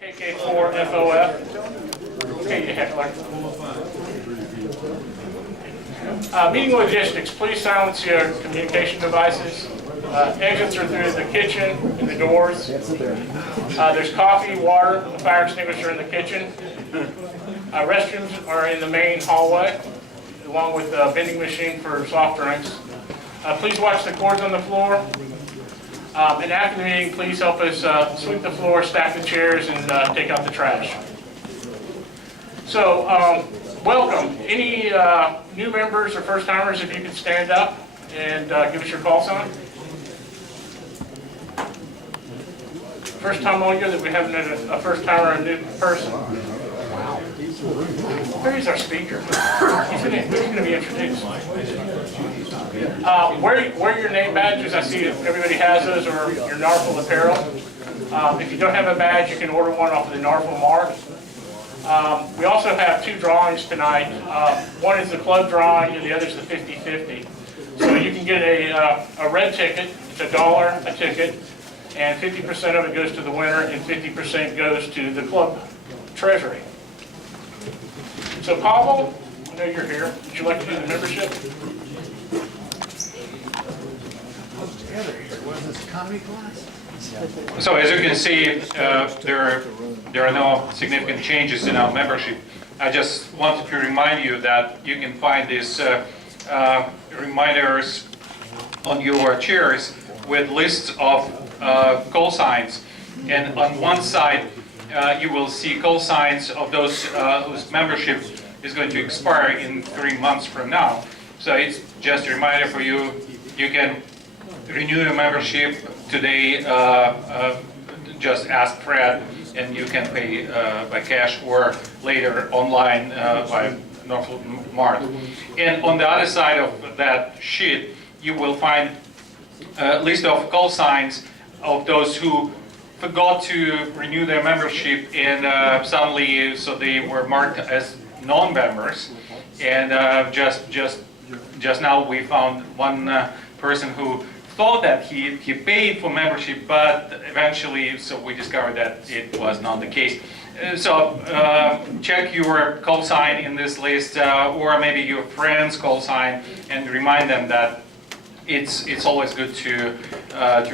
KK4 FOF. Okay, you heckler. Meeting logistics, please silence your communication devices. Exits are through the kitchen and the doors. There's coffee, water, a fire extinguisher in the kitchen. Restrooms are in the main hallway, along with a vending machine for soft drinks. Please watch the cords on the floor. And after the meeting, please help us sweep the floor, stack the chairs, and take out the trash. So, welcome. Any new members or first-timers, if you could stand up and give us your call sign. First time all year that we haven't had a first-timer or a new person. Wow. Where is our speaker? He's going to be introduced. Wear your name badges. I see everybody has those, or your NFARL apparel. If you don't have a badge, you can order one off of the NFARL Mart. We also have two drawings tonight. One is the club drawing, and the other is the 50-50. So you can get a red ticket. It's $1 a ticket, and 50% of it goes to the winner, and 50% goes to the club treasury. So Pavel, I know you're here. Would you like to do the membership? So as you can see, there are no significant changes in our membership. I just wanted to remind you that you can find these reminders on your chairs with lists of call signs, and on one side you will see call signs of those whose membership is going to expire in 3 months from now. So it's just a reminder for you. You can renew your membership today. Just ask Fred, and you can pay by cash or later online by NFARL Mart. And on the other side of that sheet, you will find a list of call signs of those who forgot to renew their membership, and suddenly, so they were marked as non-members. And just now we found one person who thought that he paid for membership, but eventually, so we discovered that it was not the case. So check your call sign in this list, or maybe your friend's call sign, and remind them that it's always good to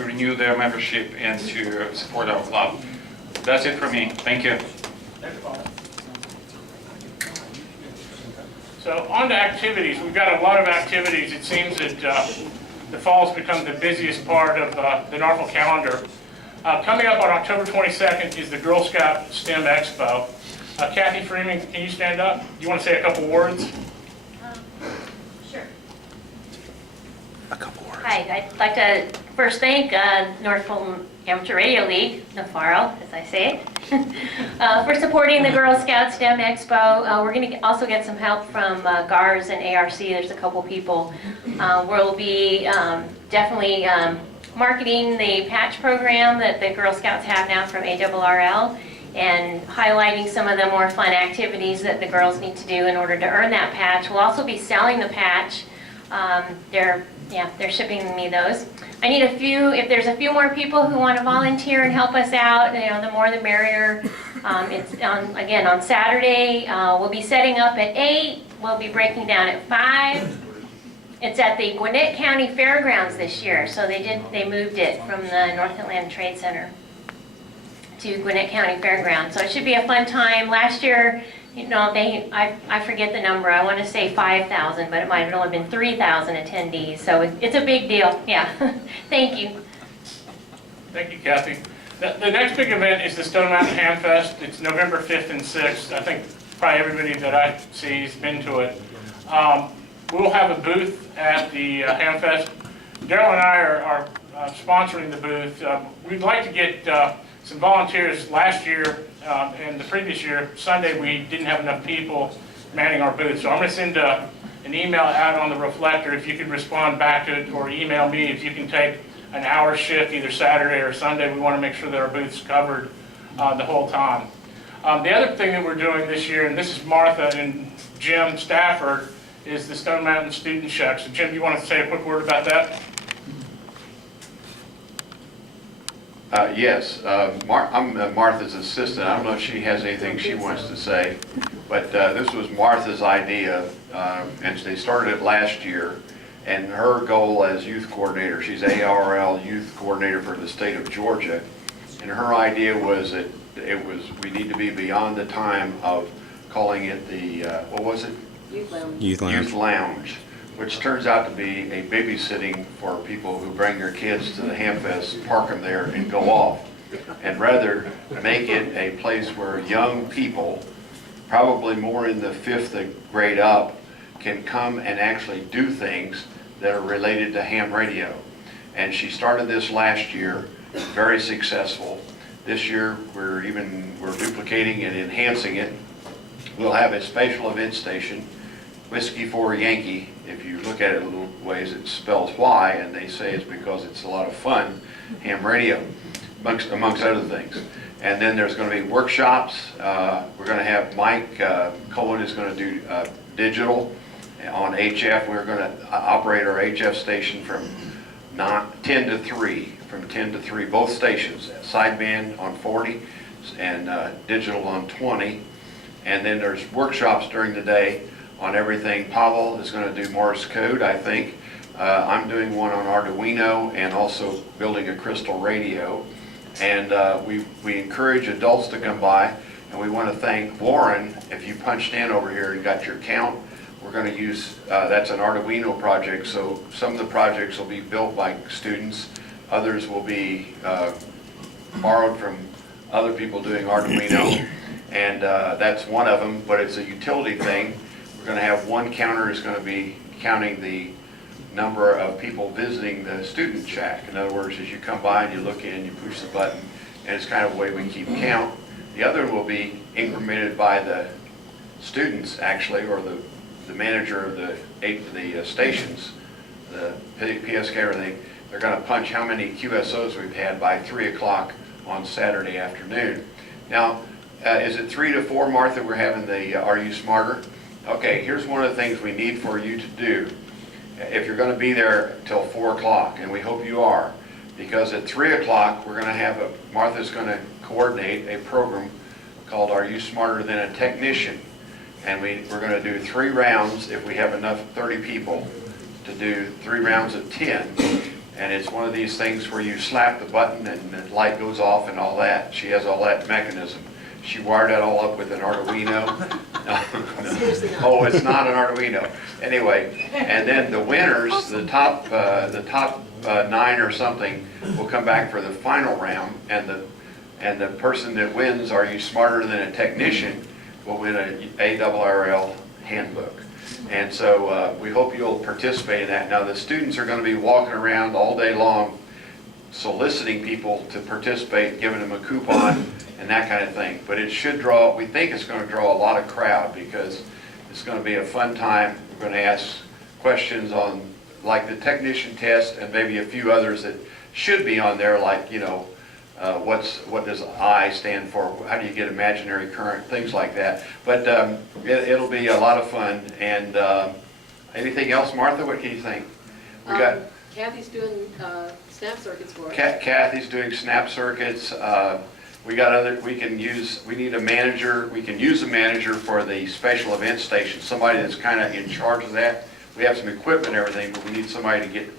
renew their membership and to support our club. That's it for me. Thank you. So on to activities. We've got a lot of activities. It seems that the fall has become the busiest part of the NFARL calendar. Coming up on October 22nd is the Girl Scout STEM Expo. Kathy Freeman, can you stand up? Do you want to say a couple words? Sure. A couple words. Hi, I'd like to first thank NFARL Amateur Radio League, NFARL, as I say it, for supporting the Girl Scout STEM Expo. We're going to also get some help from GARS and ARC. There's a couple people. We'll be definitely marketing the patch program that the Girl Scouts have now from ARRL, and highlighting some of the more fun activities that the girls need to do in order to earn that patch. We'll also be selling the patch. They're shipping me those. I need a few, if there's a few more people who want to volunteer and help us out, the more the merrier. It's again on Saturday. We'll be setting up at 8. We'll be breaking down at 5. It's at the Gwinnett County Fairgrounds this year, so they moved it from the North Atlanta Trade Center to Gwinnett County Fairgrounds. So it should be a fun time. Last year, I forget the number. I want to say 5,000, but it might have only been 3,000 attendees. So it's a big deal. Yeah. Thank you. Thank you, Kathy. The next big event is the Stone Mountain Ham Fest. It's November 5th and 6th. I think probably everybody that I see has been to it. We'll have a booth at the Ham Fest. Daryl and I are sponsoring the booth. We'd like to get some volunteers. Last year and the previous year, Sunday, we didn't have enough people manning our booth. So I'm going to send an email out on the reflector. If you could respond back to it, or email me if you can take an hour shift either Saturday or Sunday. We want to make sure that our booth's covered the whole time. The other thing that we're doing this year, and this is Martha and Jim Stafford, is the Stone Mountain Student Check. So Jim, you want to say a quick word about that? Yes, I'm Martha's assistant. I don't know if she has anything she wants to say, but this was Martha's idea, and they started it last year. And her goal as youth coordinator, she's ARL youth coordinator for the state of Georgia, and her idea was that we need to be beyond the time of calling it the what was it? Youth Lounge. Youth Lounge, which turns out to be a babysitting for people who bring their kids to the Hamfest, park them there, and go off. And rather make it a place where young people, probably more in the 5th grade up, can come and actually do things that are related to ham radio. And she started this last year, very successful. This year, we're duplicating and enhancing it. We'll have a special event station, Whiskey for Yankee. If you look at it a little ways, it spells why, and they say it's because it's a lot of fun, ham radio, amongst other things. And then there's going to be workshops. We're going to have Mike Cohen is going to do digital on HF. We're going to operate our HF station from 10 to 3, both stations, sideband on 40 and digital on 20. And then there's workshops during the day on everything. Pavel is going to do Morse code, I think. I'm doing one on Arduino and also building a crystal radio. And we encourage adults to come by, and we want to thank Warren. If you punched in over here and got your count, we're going to use, that's an Arduino project, so some of the projects will be built by students, others will be borrowed from other people doing Arduino, and that's one of them, but it's a utility thing. We're going to have one counter is going to be counting the number of people visiting the student shack. In other words, as you come by and you look in, you push the button, and it's kind of a way we keep count. The other will be incremented by the students, actually, or the manager of the stations, the PSK, everything. They're going to punch how many QSOs we've had by 3 o'clock on Saturday afternoon. Now, is it 3 to 4, Martha, we're having the Are You Smarter? Okay, here's one of the things we need for you to do. If you're going to be there till 4 o'clock, and we hope you are, because at 3 o'clock we're going to have Martha's going to coordinate a program called Are You Smarter Than a Technician? And we're going to do 3 rounds, if we have enough 30 people, to do 3 rounds of 10. And it's one of these things where you slap the button and the light goes off and all that. She has all that mechanism. She wired that all up with an Arduino. Oh, it's not an Arduino. Anyway, and then the winners, the top 9 or something, will come back for the final round, and the person that wins, Are You Smarter Than a Technician, will win an ARRL handbook. And so we hope you'll participate in that. Now the students are going to be walking around all day long soliciting people to participate, giving them a coupon and that kind of thing. But it should draw, we think it's going to draw a lot of crowd because it's going to be a fun time. We're going to ask questions on like the technician test and maybe a few others that should be on there, like, you know, what does I stand for? How do you get imaginary current? Things like that. But it'll be a lot of fun. And anything else, Martha? What can you think? We got Kathy's doing snap circuits for us. Kathy's doing snap circuits. We got other. We need a manager. We can use a manager for the special event station. Somebody that's kind of in charge of that. We have some equipment and everything, but we need somebody to get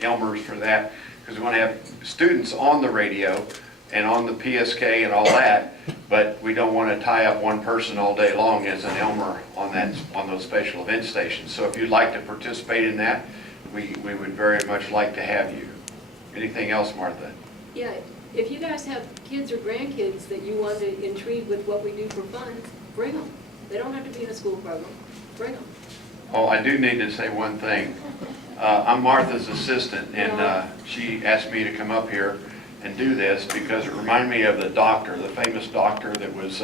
Elmers for that. Because we want to have students on the radio and on the PSK and all that, but we don't want to tie up one person all day long as an Elmer on those special event stations. So if you'd like to participate in that, we would very much like to have you. Anything else, Martha? Yeah, if you guys have kids or grandkids that you want to intrigue with what we do for fun, bring them. They don't have to be in a school program. Bring them. Oh, I do need to say one thing. I'm Martha's assistant, and she asked me to come up here and do this because it reminded me of the doctor, the famous doctor that was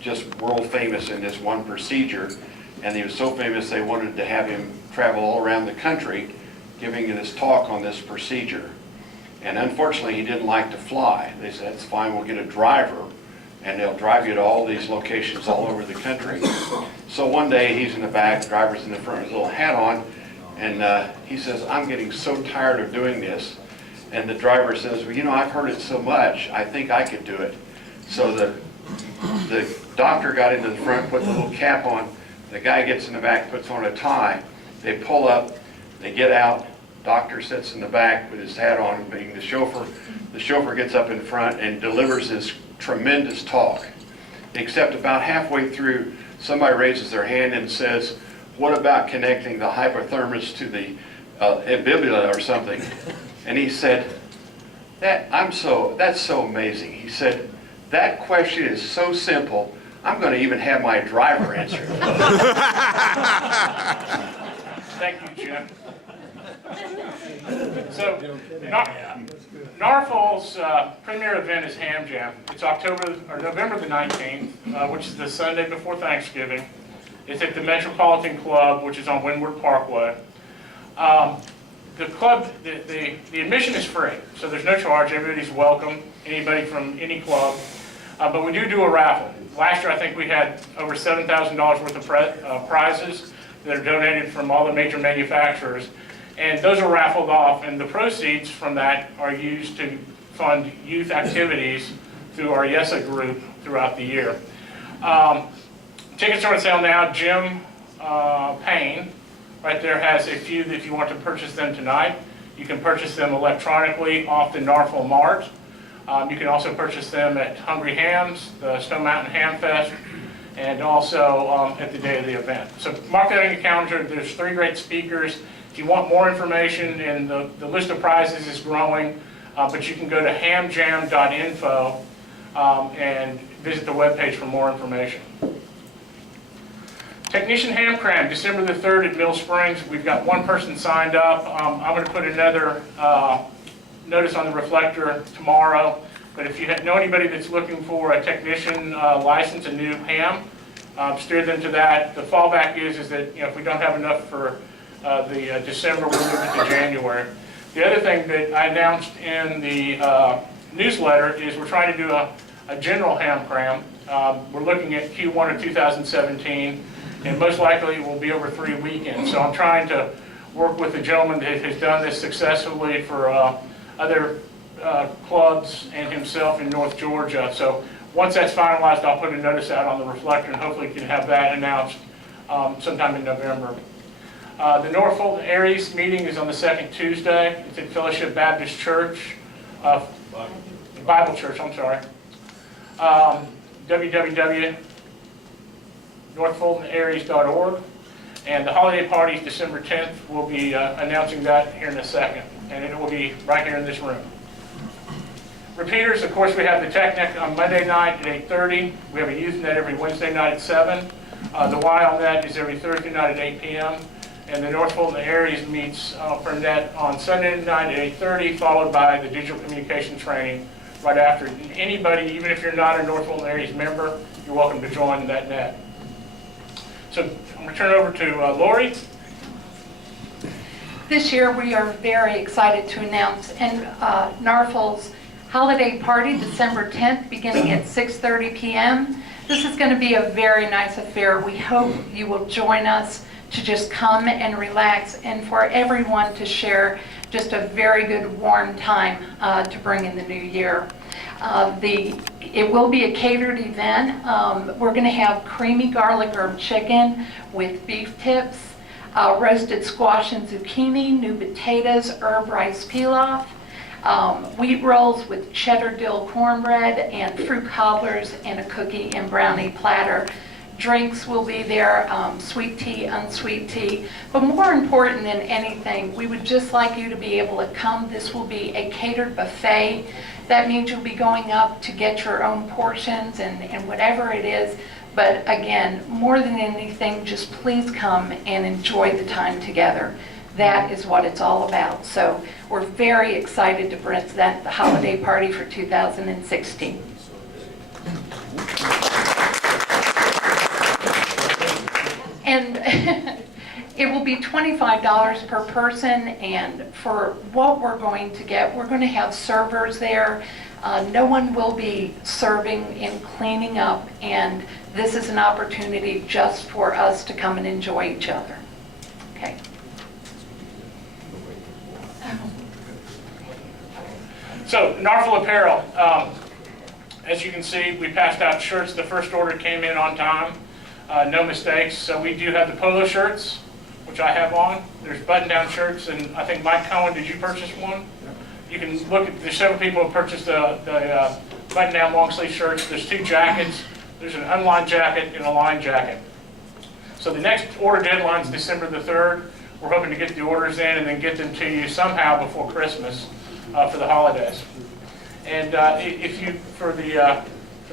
just world famous in this one procedure. And he was so famous they wanted to have him travel all around the country giving this talk on this procedure. And unfortunately, he didn't like to fly. They said, it's fine, we'll get a driver, and they'll drive you to all these locations all over the country. So one day, he's in the back, the driver's in the front, his little hat on, and he says, I'm getting so tired of doing this. And the driver says, well, you know, I've heard it so much, I think I could do it. So the doctor got into the front, put the little cap on, the guy gets in the back, puts on a tie, they pull up, they get out, doctor sits in the back with his hat on, being the chauffeur gets up in front and delivers this tremendous talk. Except about halfway through, somebody raises their hand and says, what about connecting the hypothermos to the ambibula or something? And he said, that's so amazing. He said, that question is so simple, I'm going to even have my driver answer it. Thank you, Jim. So, NARFL's premier event is Ham Jam. It's November the 19th, which is the Sunday before Thanksgiving. It's at the Metropolitan Club, which is on Windward Parkway. The club, the admission is free, so there's no charge. Everybody's welcome, anybody from any club. But we do a raffle. Last year, I think we had over $7,000 worth of prizes that are donated from all the major manufacturers. And those are raffled off, and the proceeds from that are used to fund youth activities through our YESA group throughout the year. Tickets are on sale now. Jim Payne, right there, has a few that if you want to purchase them tonight. You can purchase them electronically off the NARFL Mart. You can also purchase them at Hungry Hams, the Stone Mountain Ham Fest, and also at the day of the event. So mark that on your calendar. There's 3 great speakers. If you want more information, and the list of prizes is growing, but you can go to hamjam.info and visit the webpage for more information. Technician Ham Cram, December the 3rd at Mill Springs. We've got 1 person signed up. I'm going to put another notice on the reflector tomorrow, but if you know anybody that's looking for a technician license, a new ham, steer them to that. The fallback is that if we don't have enough for the December, we'll move it to January. The other thing that I announced in the newsletter is we're trying to do a general ham cram. We're looking at Q1 of 2017, and most likely it will be over 3 weekends. So I'm trying to work with a gentleman that has done this successfully for other clubs and himself in North Georgia. So once that's finalized, I'll put a notice out on the reflector, and hopefully can have that announced sometime in November. The North Fulton Aries meeting is on the 2nd Tuesday. It's at Fellowship Baptist Church, Bible Church, I'm sorry. www.northfultonaries.org. And the holiday party is December 10th. We'll be announcing that here in a second. And it will be right here in this room. Repeaters, of course, we have the Technic on Monday night at 8:30. We have a youth net every Wednesday night at 7. The Y on net is every Thursday night at 8 p.m. And the North Fulton Aries meets for net on Sunday night at 8:30, followed by the digital communication training right after. And anybody, even if you're not a North Fulton Aries member, you're welcome to join that net. So I'm going to turn it over to Lori. This year we are very excited to announce NARFL's holiday party, December 10th, beginning at 6:30 p.m. This is going to be a very nice affair. We hope you will join us to just come and relax, and for everyone to share just a very good warm time to bring in the new year. It will be a catered event. We're going to have creamy garlic herb chicken with beef tips, roasted squash and zucchini, new potatoes, herb rice pilaf, wheat rolls with cheddar dill cornbread, and fruit cobblers, and a cookie and brownie platter. Drinks will be there, sweet tea, unsweet tea. But more important than anything, we would just like you to be able to come. This will be a catered buffet. That means you'll be going up to get your own portions and whatever it is. But again, more than anything, just please come and enjoy the time together. That is what it's all about. So we're very excited to present the holiday party for 2016. And it will be $25 per person, and for what we're going to get, we're going to have servers there. No one will be serving and cleaning up, and this is an opportunity just for us to come and enjoy each other. Okay. So, NARFL apparel. As you can see, we passed out shirts. The first order came in on time. No mistakes. So we do have the polo shirts, which I have on. There's button-down shirts, and I think Mike Cohen, did you purchase one? You can look at, there's several people who purchased the button-down long-sleeve shirts. There's 2 jackets. There's an unlined jacket and a lined jacket. So the next order deadline is December the 3rd. We're hoping to get the orders in and then get them to you somehow before Christmas for the holidays. And if you, for the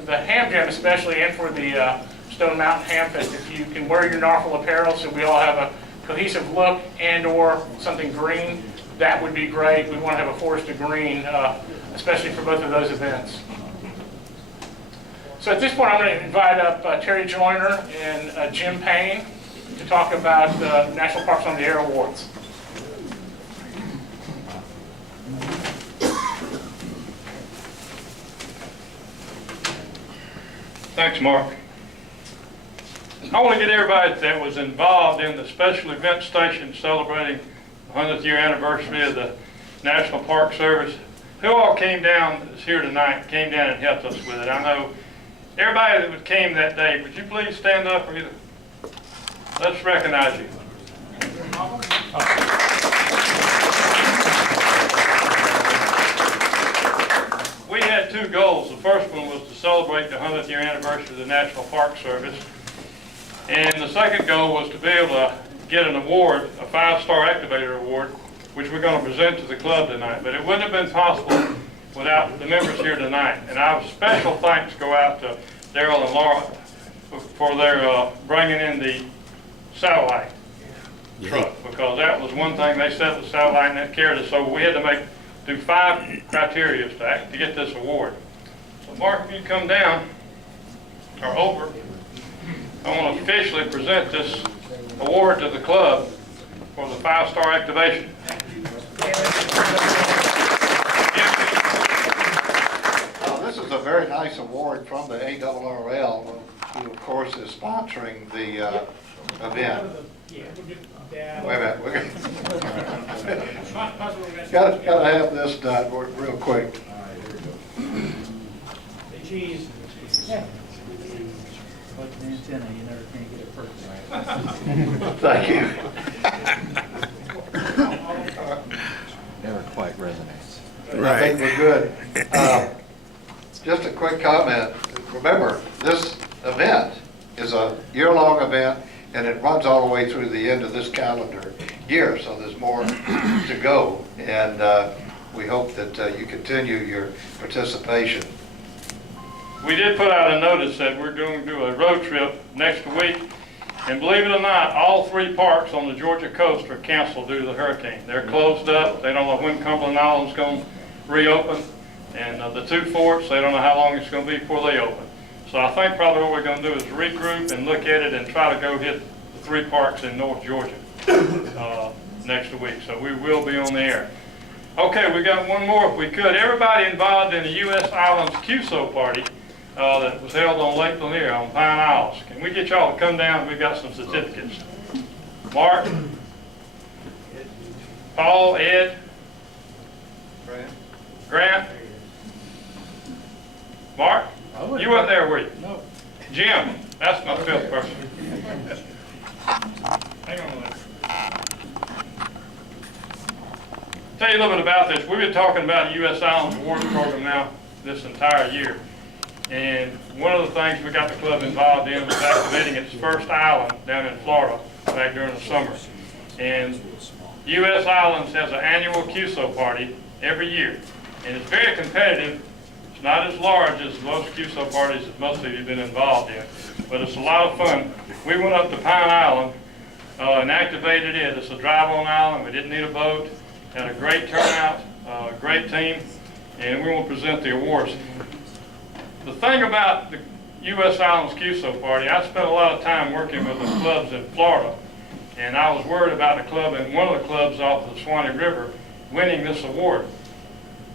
Ham Jam especially, and for the Stone Mountain Ham Fest, if you can wear your NARFL apparel so we all have a cohesive look and or something green, that would be great. We want to have a forest of green, especially for both of those events. So at this point, I'm going to invite up Terry Joyner and Jim Payne to talk about the National Parks on the Air Awards. Thanks, Mark. I want to get everybody that was involved in the special event station celebrating the 100th year anniversary of the National Park Service. Who all came down, is here tonight, came down and helped us with it? I know everybody that came that day, would you please stand up? Or either? Let's recognize you. We had 2 goals. The first one was to celebrate the 100th year anniversary of the National Park Service. And the second goal was to be able to get an award, a 5-star activator award, which we're going to present to the club tonight. But it wouldn't have been possible without the members here tonight. And our special thanks go out to Daryl and Laura for their bringing in the satellite truck, because that was one thing. They set the satellite and that carried us. So we had to do 5 criteria to get this award. So Mark, if you come down or over, I want to officially present this award to the club for the 5-star activation. This is a very nice award from the ARRL, who of course is sponsoring the event. Wait a minute, we're gotta have this done real quick. Cheese. Like an antenna, you never can get it perfect. Thank you. Never quite resonates. I think we're good. Just a quick comment. Remember, this event is a year-long event, and it runs all the way through the end of this calendar year, so there's more to go. And we hope that you continue your participation. We did put out a notice that we're going to do a road trip next week. And believe it or not, all 3 parks on the Georgia coast are canceled due to the hurricane. They're closed up. They don't know when Cumberland Island's going to reopen. And the 2 forts, they don't know how long it's going to be before they open. So I think probably what we're going to do is regroup and look at it and try to go hit the 3 parks in North Georgia next week. So we will be on the air. Okay, we got one more if we could. Everybody involved in the U.S. Islands QSO party that was held on Lake Lanier on Pine Isles. Can we get y'all to come down? We've got some certificates. Mark, Paul, Ed, Grant, Mark, you weren't there, were you? No. Jim, that's my 5th person. Hang on a minute. Tell you a little bit about this. We've been talking about the U.S. Islands Awards program now this entire year. And one of the things we got the club involved in was activating its first island down in Florida back during the summer. And U.S. Islands has an annual QSO party every year. And it's very competitive. It's not as large as most QSO parties that most of you have been involved in, but it's a lot of fun. We went up to Pine Island and activated it. It's a drive-on island. We didn't need a boat. Had a great turnout, great team, and we will present the awards. The thing about the U.S. Islands QSO party, I spent a lot of time working with the clubs in Florida, and I was worried about the club, and one of the clubs off the Swanee River winning this award.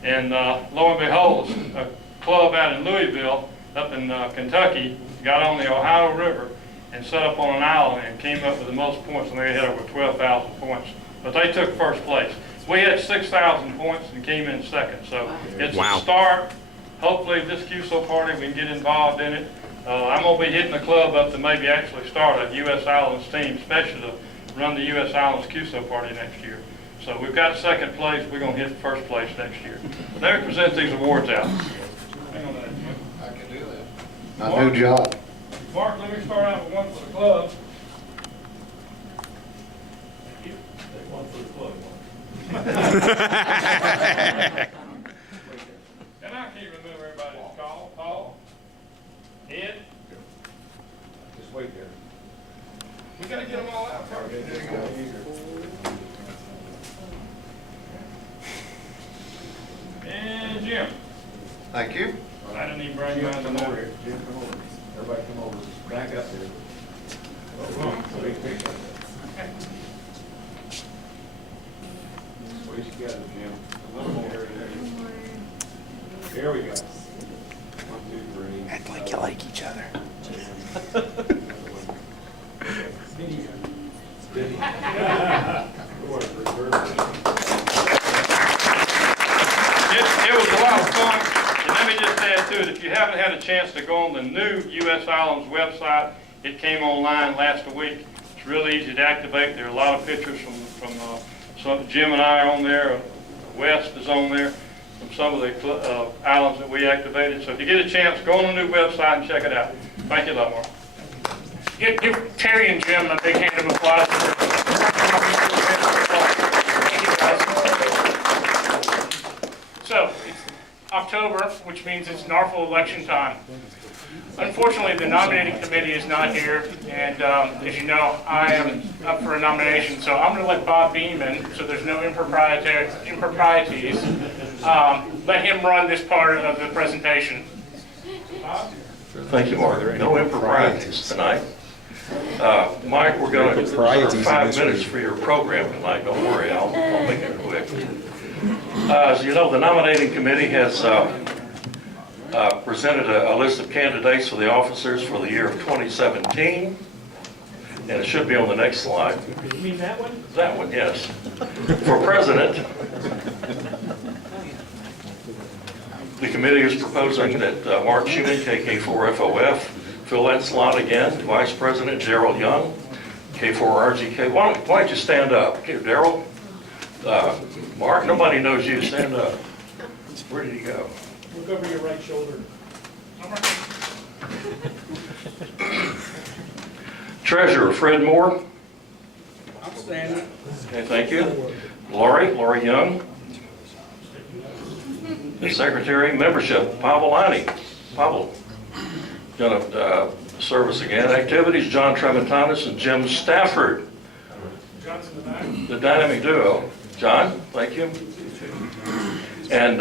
And lo and behold, a club out in Louisville, up in Kentucky, got on the Ohio River and set up on an island and came up with the most points, and they had over 12,000 points. But they took first place. We had 6,000 points and came in second, so it's a start. Hopefully this QSO party, we can get involved in it. I'm gonna be hitting the club up to maybe actually start a U.S. Islands team, especially to run the U.S. Islands QSO party next year. So we've got second place, we're gonna hit first place next year. Let me present these awards out. Hang on a minute, Jim. I can do that. My new job. Mark, let me start out with one for the club. Thank you. Take one for the club. And I can't remember everybody's call. Paul? Ed? Just wait there. We gotta get them all out first. And Jim. Thank you. I didn't even bring mine Come to over here. Jim, come over. Everybody come over. Back up there. Big picture. Squeeze together, Jim. A little more. There we go. 1, 2, 3. Act like you like each other. It was a lot of fun, and let me just add to it, if you haven't had a chance to go on the new U.S. Islands website, it came online last week. It's really easy to activate. There are a lot of pictures from some, Jim and I are on there, West is on there, from some of the islands that we activated. So if you get a chance, go on the new website and check it out. Thank you a lot more. Give Terry and Jim a big hand of applause for Thank you, guys. So, it's October, which means it's NARFL election time. Unfortunately, the nominating committee is not here, and as you know, I am up for a nomination, so I'm going to let Bob Beeman, so there's no improprieties, let him run this part of the presentation. Thank you, Mark. No improprieties tonight. Mike, we're going to reserve 5 minutes for your program tonight. Don't worry, I'll make it quick. As you know, the nominating committee has presented a list of candidates for the officers for the year of 2017, and it should be on the next slide. You mean that one? That one, yes. For president, the committee is proposing that Mark Schuman, KK4FOF, fill that slot again. Vice President Daryl Young, K4RGK. Why don't you stand up? Okay, Daryl, Mark, nobody knows you. Stand up. Where did he go? Look over your right shoulder. Treasurer Fred Moore. I'm standing. Okay, thank you. Lori Young. The Secretary, Membership, Pavel Lani. Pavel, going to service again. Activities, John Tremontanis and Jim Stafford. John's in the back. The dynamic duo. John, thank you. And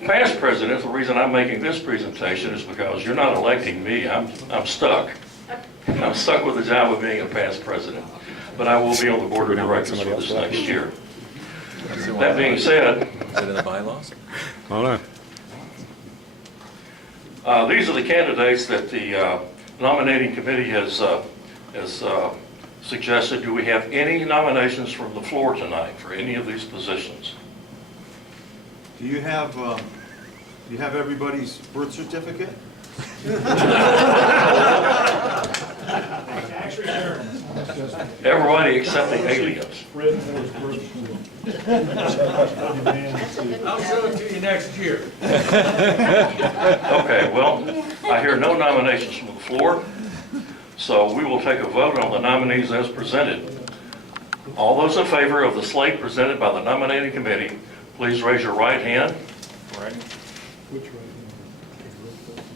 past president, the reason I'm making this presentation is because you're not electing me. I'm stuck. I'm stuck with the job of being a past president. But I will be on the board of directors for this next year. That being said, Is it in the bylaws? Oh, no. these are the candidates that the nominating committee has suggested. Do we have any nominations from the floor tonight for any of these positions? Do you have everybody's birth certificate? Everybody except the aliens. I'll show it to you next year. Okay, well, I hear no nominations from the floor, so we will take a vote on the nominees as presented. All those in favor of the slate presented by the nominating committee, please raise your right hand.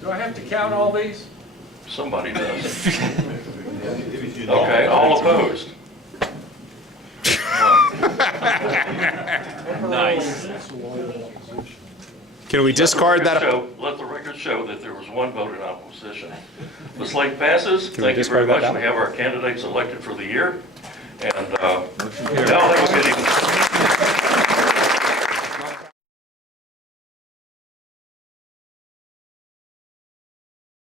Do I have to count all these? Somebody does. Okay, all opposed? Nice. Can we discard that? Let the record show that there was one vote in opposition. The slate passes. we Thank you very discard that much. We ballot? have our candidates elected for the year. And y'all have a good evening.